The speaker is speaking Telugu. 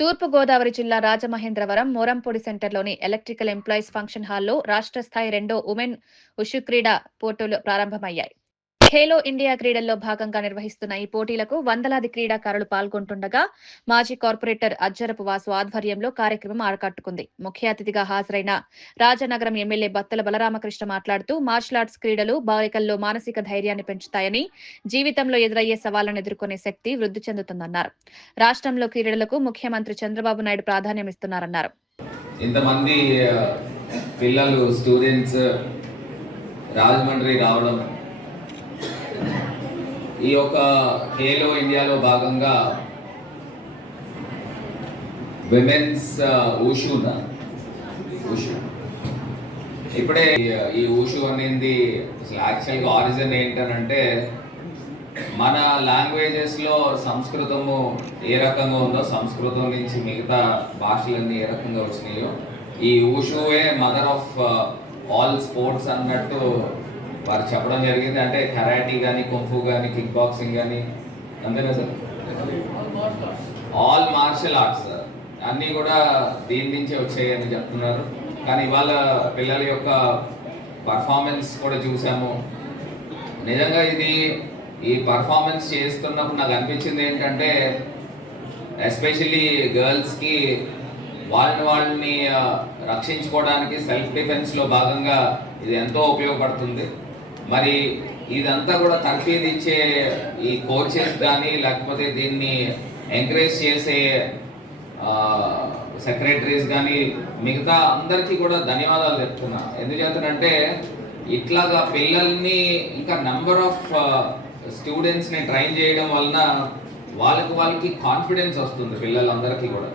తూర్పుగోదావరి జిల్లా Rajamahendravaram Morampudi సెంటర్లోని electrical employees function హాల్లో రాష్ట్ర స్థాయి 2వ ఉమెన్ ఉషు క్రీడా పోటీలు ప్రారంభమయ్యాయి. ఖేలో ఇండియా క్రీడల్లో భాగంగా నిర్వహిస్తున్న ఈ పోటీలకు వందలాది క్రీడాకారులు పాల్గొంటుండగా మాజీ కార్పొరేటర్ అజ్జరపు వాసు ఆధ్వర్యంలో కార్యక్రమం ఆకట్టుకుంది. ముఖ్య అతిథిగా హాజరైన రాజనగరం ఎమ్మెల్యే బత్తల బలరామకృష్ణ మాట్లాడుతూ మార్షల్ ఆర్ట్స్ క్రీడలు బాలికల్లో మానసిక ధైర్యాన్ని పెంచుతాయని, జీవితంలో ఎదురయ్యే సవాళ్లను ఎదుర్కొనే శక్తి వృద్ధి చెందుతుందన్నారు. రాష్ట్రంలో క్రీడలకు ముఖ్యమంత్రి చంద్రబాబు నాయుడు ప్రాధాన్యమిస్తున్నారన్నారు. ఇంతమంది పిల్లలు స్టూడెంట్స్ రాజమండ్రి రావడం, ఈ యొక్క ఖేలో ఇండియాలో భాగంగా విమెన్స్ ఊషు ఇప్పుడే ఈ ఊషు అనేది యాక్చువల్గా ఆరిజిన్ ఏంటనంటే మన లాంగ్వేజెస్లో సంస్కృతము ఏ రకంగా ఉందో, సంస్కృతం నుంచి మిగతా భాషలన్నీ ఏ రకంగా వచ్చినాయో, ఈ ఊషువే మదర్ ఆఫ్ ఆల్ స్పోర్ట్స్ అన్నట్టు వారు చెప్పడం జరిగింది. అంటే కరాటీ కానీ, కుంఫు కానీ, కిక్ బాక్సింగ్ కానీ, అంతేనా సార్, ఆల్ మార్షల్ ఆర్ట్స్ అన్నీ కూడా దీని నుంచే వచ్చాయని చెప్తున్నారు. కానీ ఇవాళ పిల్లల యొక్క పర్ఫార్మెన్స్ కూడా చూసాము. నిజంగా ఈ పర్ఫార్మెన్స్ చేస్తున్నప్పుడు నాకు అనిపించింది ఏంటంటే, ఎస్పెషల్లీ గర్ల్స్కి వాళ్ళని రక్షించుకోవడానికి సెల్ఫ్ డిఫెన్స్లో భాగంగా ఇది ఎంతో ఉపయోగపడుతుంది. మరి ఇదంతా కూడా తర్ఫీదు ఇచ్చే ఈ కోచెస్ కానీ, లేకపోతే దీన్ని ఎంకరేజ్ చేసే సెక్రటరీస్ కానీ, మిగతా అందరికీ కూడా ధన్యవాదాలు చెప్తున్నా. ఎందుకు చెప్తానంటే, ఇట్లాగా పిల్లల్ని ఇంకా నెంబర్ ఆఫ్ స్టూడెంట్స్ని ట్రైన్ చేయడం వలన వాళ్ళకి కాన్ఫిడెన్స్ వస్తుంది పిల్లలందరికీ కూడా.